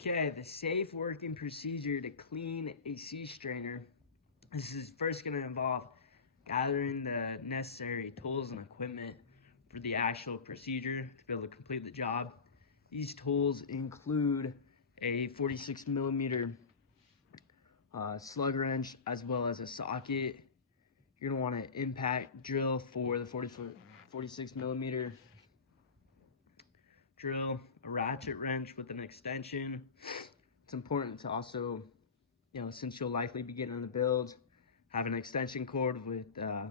Okay, the safe working procedure to clean a sea strainer. This is first going to involve gathering the necessary tools and equipment for the actual procedure to be able to complete the job. These tools include a 46 millimeter slug wrench as well as a socket. You're going to want an impact drill for the 46 millimeter drill, a ratchet wrench with an extension. It's important to also, since you'll likely be getting on the build, have an extension cord with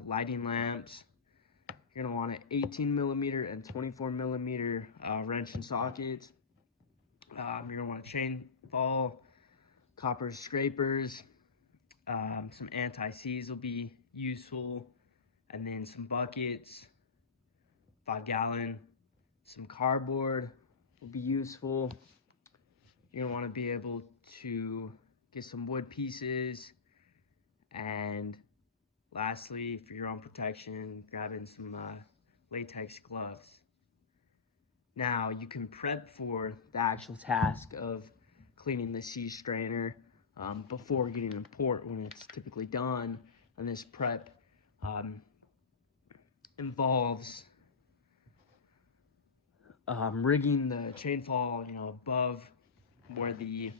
lighting lamps. You're gonna want an 18 millimeter and 24 millimeter wrench and sockets. You're gonna want a chain fall, copper scrapers, some anti-seize will be useful, and then some buckets, 5-gallon, some cardboard will be useful. You're gonna wanna be able to get some wood pieces, and lastly, for your own protection, grabbing some latex gloves. Now, you can prep for the actual task of cleaning the sea strainer before getting in port when it's typically done, and this prep involves rigging the chain fall, above where the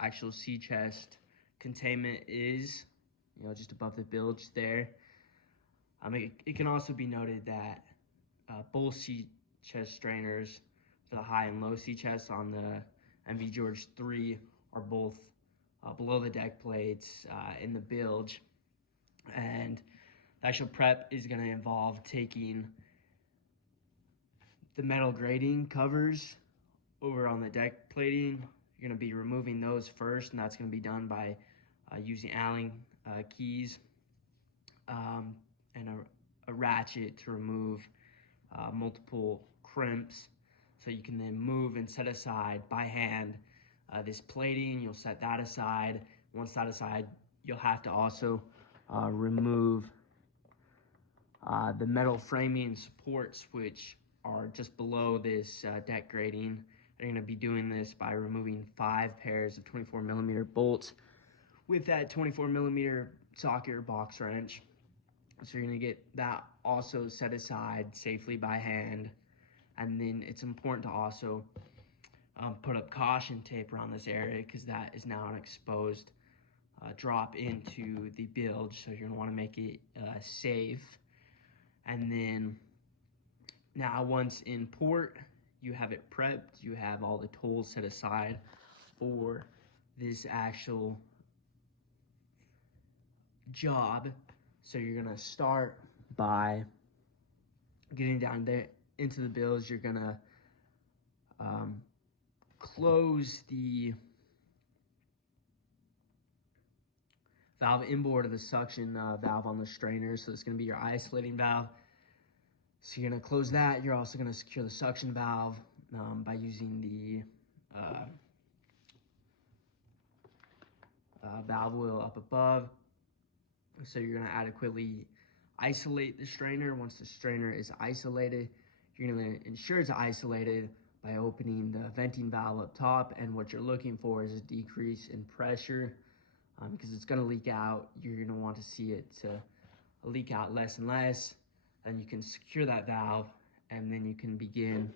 actual sea chest containment is, just above the bilge there. It can also be noted that both sea chest strainers for the high and low sea chests on the MV George 3 are both below the deck plates in the bilge. And the actual prep is going to involve taking the metal grating covers over on the deck plating. You're going to be removing those first, and that's going to be done by using Allen keys and a ratchet to remove multiple crimps. So you can then move and set aside by hand this plating. You'll set that aside. Once that aside, you'll have to also remove the metal framing supports, which are just below this deck grating. You're going to be doing this by removing 5 pairs of 24 millimeter bolts with that 24 millimeter socket or box wrench. So you're going to get that also set aside safely by hand. And then it's important to also put up caution tape around this area, because that is now an exposed drop into the bilge. So you're going to want to make it safe. And then now, once in port, you have it prepped, you have all the tools set aside for this actual job. So you're gonna start by getting down there into the bilge. You're gonna close the valve inboard of the suction valve on the strainer. So it's gonna be your isolating valve. So you're gonna close that. You're also gonna secure the suction valve by using the valve wheel up above. So you're gonna adequately isolate the strainer. Once the strainer is isolated, you're gonna ensure it's isolated by opening the venting valve up top. And what you're looking for is a decrease in pressure because it's gonna leak out. You're gonna want to see it to leak out less and less. And you can secure that valve, and then you can begin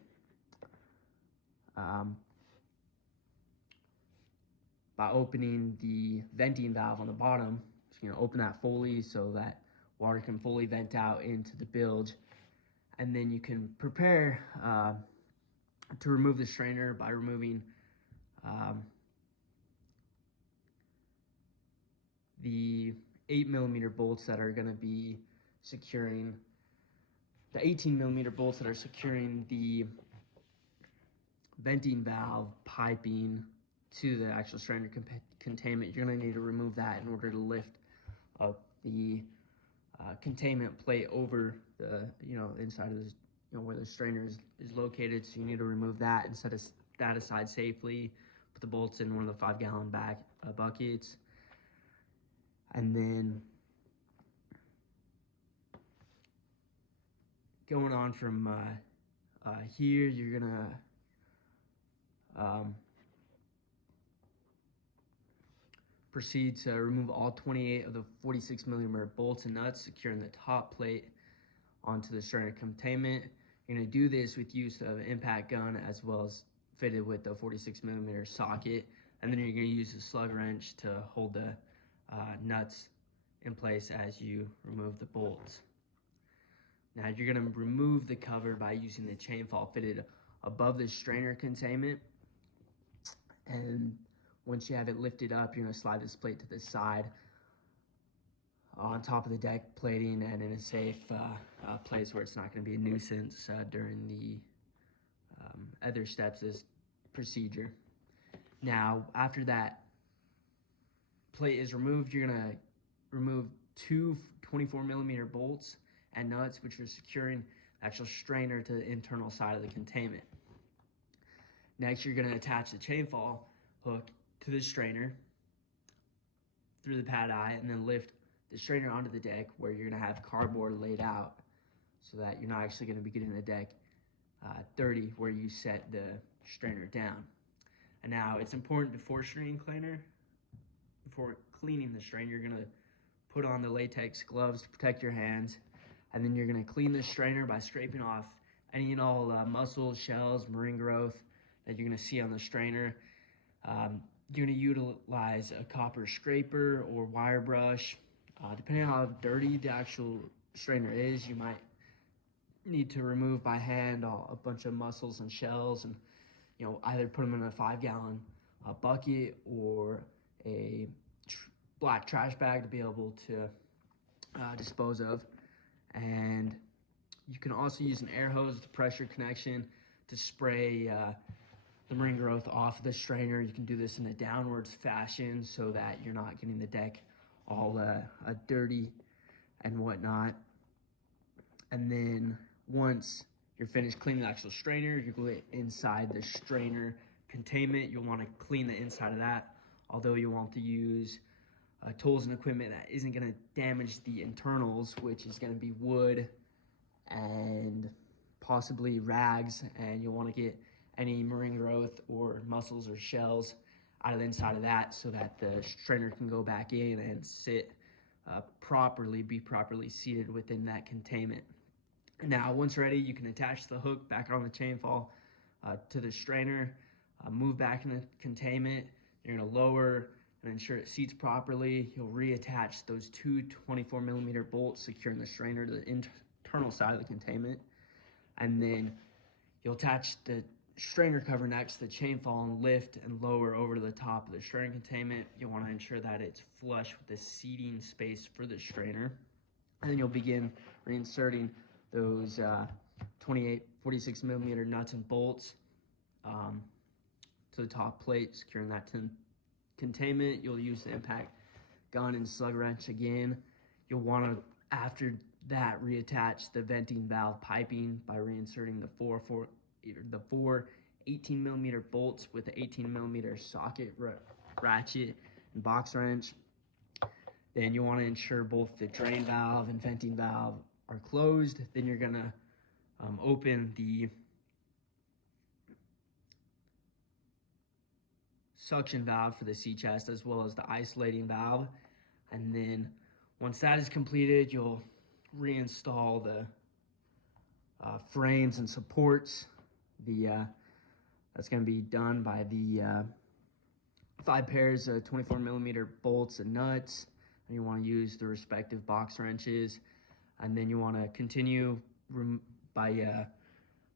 by opening the venting valve on the bottom. So you're gonna open that fully so that water can fully vent out into the bilge. And then you can prepare to remove the strainer by removing the 8 millimeter bolts that are gonna be securing the 18 millimeter bolts that are securing the venting valve piping to the actual strainer containment. You're going to need to remove that in order to lift up the containment plate over the, inside of the, where the strainer is located. So you need to remove that and set that aside safely. Put the bolts in one of the 5-gallon buckets. And then going on from here, you're gonna proceed to remove all 28 of the 46mm bolts and nuts, securing the top plate onto the strainer containment. You're going to do this with use of an impact gun as well as fitted with the 46mm socket, and then you're going to use a slug wrench to hold the nuts in place as you remove the bolts. Now you're going to remove the cover by using the chain fall fitted above the strainer containment, and once you have it lifted up, you're going to slide this plate to the side on top of the deck plating and in a safe place where it's not going to be a nuisance during the other steps of this procedure. Now, after that plate is removed, you're going to remove two 24mm bolts and nuts, which are securing the actual strainer to the internal side of the containment. Next, you're going to attach the chain fall hook to the strainer through the pad eye and then lift the strainer onto the deck, where you're going to have cardboard laid out so that you're not actually going to be getting the deck dirty where you set the strainer down. And now it's important before cleaning the strainer, you're going to put on the latex gloves to protect your hands, and then you're going to clean the strainer by scraping off any and all mussels, shells, marine growth that you're going to see on the strainer. You're going to utilize a copper scraper or wire brush. Depending on how dirty the actual strainer is, you might need to remove by hand a bunch of mussels and shells, and either put them in a 5-gallon bucket or a black trash bag to be able to dispose of. And you can also use an air hose with a pressure connection to spray the marine growth off the strainer. You can do this in a downwards fashion so that you're not getting the deck all dirty and whatnot. And then once you're finished cleaning the actual strainer, you go inside the strainer containment. You'll want to clean the inside of that, although you want to use tools and equipment that isn't going to damage the internals, which is going to be wood and possibly rags, and you'll want to get any marine growth or mussels or shells out of the inside of that so that the strainer can go back in and sit be properly seated within that containment. Now, once ready, you can attach the hook back on the chain fall to the strainer, move back in the containment. You're going to lower and ensure it seats properly. You'll reattach those two 24mm bolts securing the strainer to the internal side of the containment, and then you'll attach the strainer cover next to the chain fall and lift and lower over to the top of the strainer containment. You'll want to ensure that it's flush with the seating space for the strainer, and then you'll begin reinserting those 46mm nuts and bolts to the top plate, securing that to containment. You'll use the impact gun and slug wrench again. You'll want to, after that, reattach the venting valve piping by reinserting the four 18mm bolts with the 18mm socket ratchet and box wrench. Then you want to ensure both the drain valve and venting valve are closed. Then you're going to open the suction valve for the sea chest as well as the isolating valve, and then once that is completed, you'll reinstall the frames and supports. That's going to be done by the 5 pairs of 24mm bolts and nuts, and you want to use the respective box wrenches, and then you want to continue by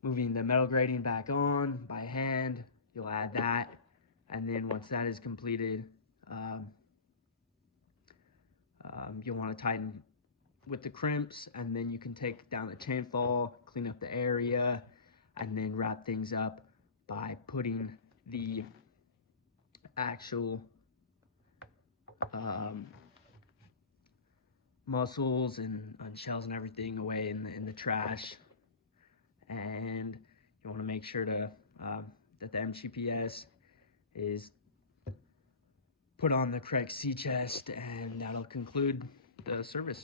moving the metal grating back on by hand. You'll add that, and then once that is completed, you'll want to tighten with the crimps, and then you can take down the chain fall, clean up the area, and then wrap things up by putting the actual mussels and shells and everything away in the trash. And you want to make sure to that the MGPS is put on the correct sea chest, and that'll conclude the service.